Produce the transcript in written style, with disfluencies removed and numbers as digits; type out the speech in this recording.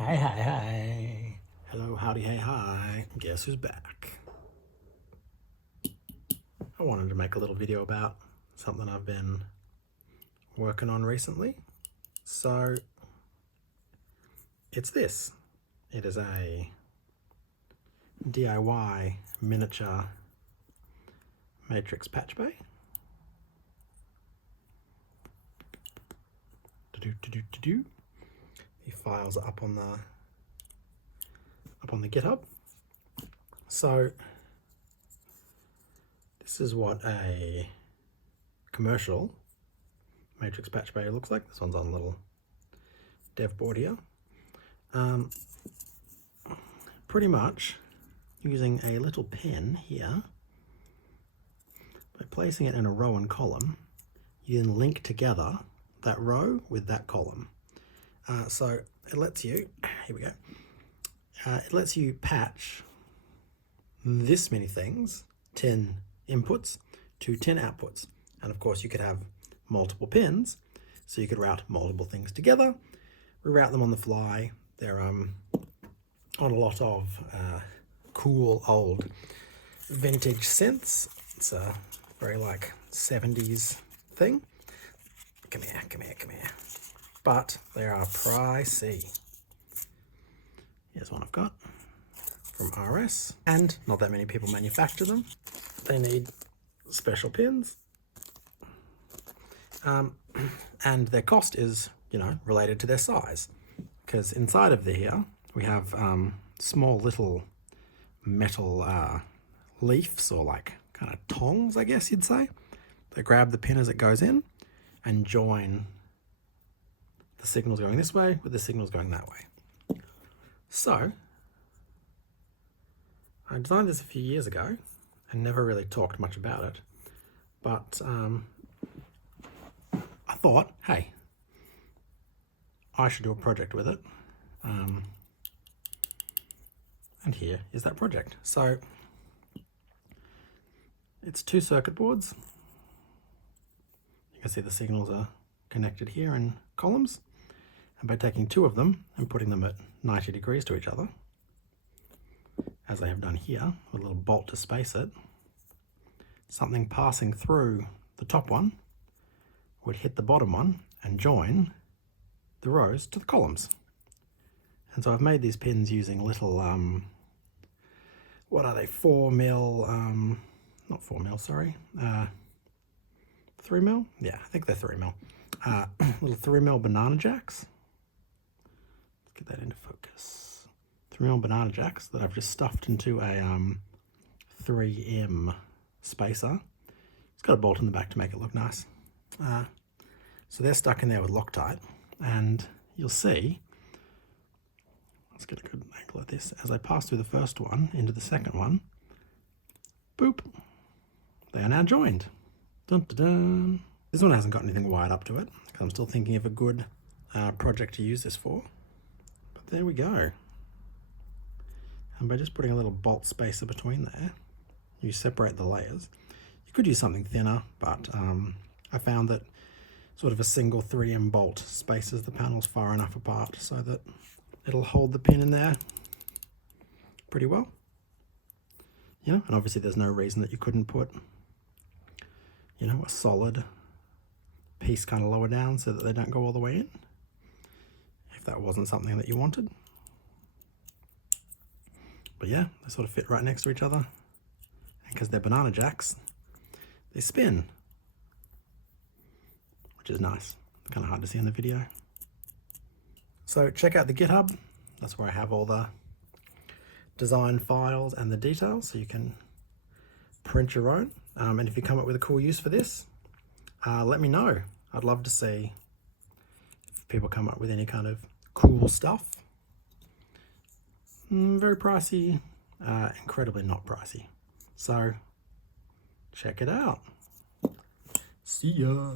Hey, hey, hey. Hello, howdy, hey, hi. Guess who's back? I wanted to make a little video about something I've been working on recently. So, it's this. It is a DIY miniature matrix patch bay. The files are up on the GitHub. So this is what a commercial matrix patch bay looks like. This one's on a little dev board here. Pretty much using a little pen here, by placing it in a row and column, you then link together that row with that column. So it lets you, here we go, it lets you patch this many things, 10 inputs to 10 outputs. And of course you could have multiple pins, so you could route multiple things together, reroute them on the fly. They're on a lot of cool old vintage synths. It's a very like 70s thing. Come here, come here, come here. But they are pricey. Here's one I've got from RS, and not that many people manufacture them. They need special pins, and their cost is, related to their size, because inside of here we have small little metal leaves, or like kind of tongs, I guess you'd say. They grab the pin as it goes in and join the signals going this way with the signals going that way. So I designed this a few years ago and never really talked much about it, but I thought, hey, I should do a project with it. And here is that project. So it's 2 circuit boards. You can see the signals are connected here in columns. And by taking 2 of them and putting them at 90 degrees to each other, as I have done here, with a little bolt to space it, something passing through the top one would hit the bottom one and join the rows to the columns. And so I've made these pins using little, what are they, 4mm, not 4mm, sorry, 3mm? Yeah, I think they're 3mm. Little 3mm banana jacks. Let's get that into focus. 3mm banana jacks that I've just stuffed into a 3M spacer. It's got a bolt in the back to make it look nice. So they're stuck in there with Loctite, and you'll see, let's get a good angle at this, as I pass through the first one into the second one, boop, they are now joined. Dun, dun, dun. This one hasn't got anything wired up to it, because I'm still thinking of a good project to use this for. But there we go. And by just putting a little bolt spacer between there, you separate the layers. You could use something thinner, but I found that sort of a single 3M bolt spaces the panels far enough apart so that it'll hold the pin in there pretty well. And obviously there's no reason that you couldn't put, a solid piece kind of lower down so that they don't go all the way in, if that wasn't something that you wanted. But yeah, they sort of fit right next to each other. And because they're banana jacks, they spin, which is nice. It's kind of hard to see in the video. So check out the GitHub. That's where I have all the design files and the details, so you can print your own. And if you come up with a cool use for this, let me know. I'd love to see if people come up with any kind of cool stuff. Very pricey, incredibly not pricey. So check it out. See ya.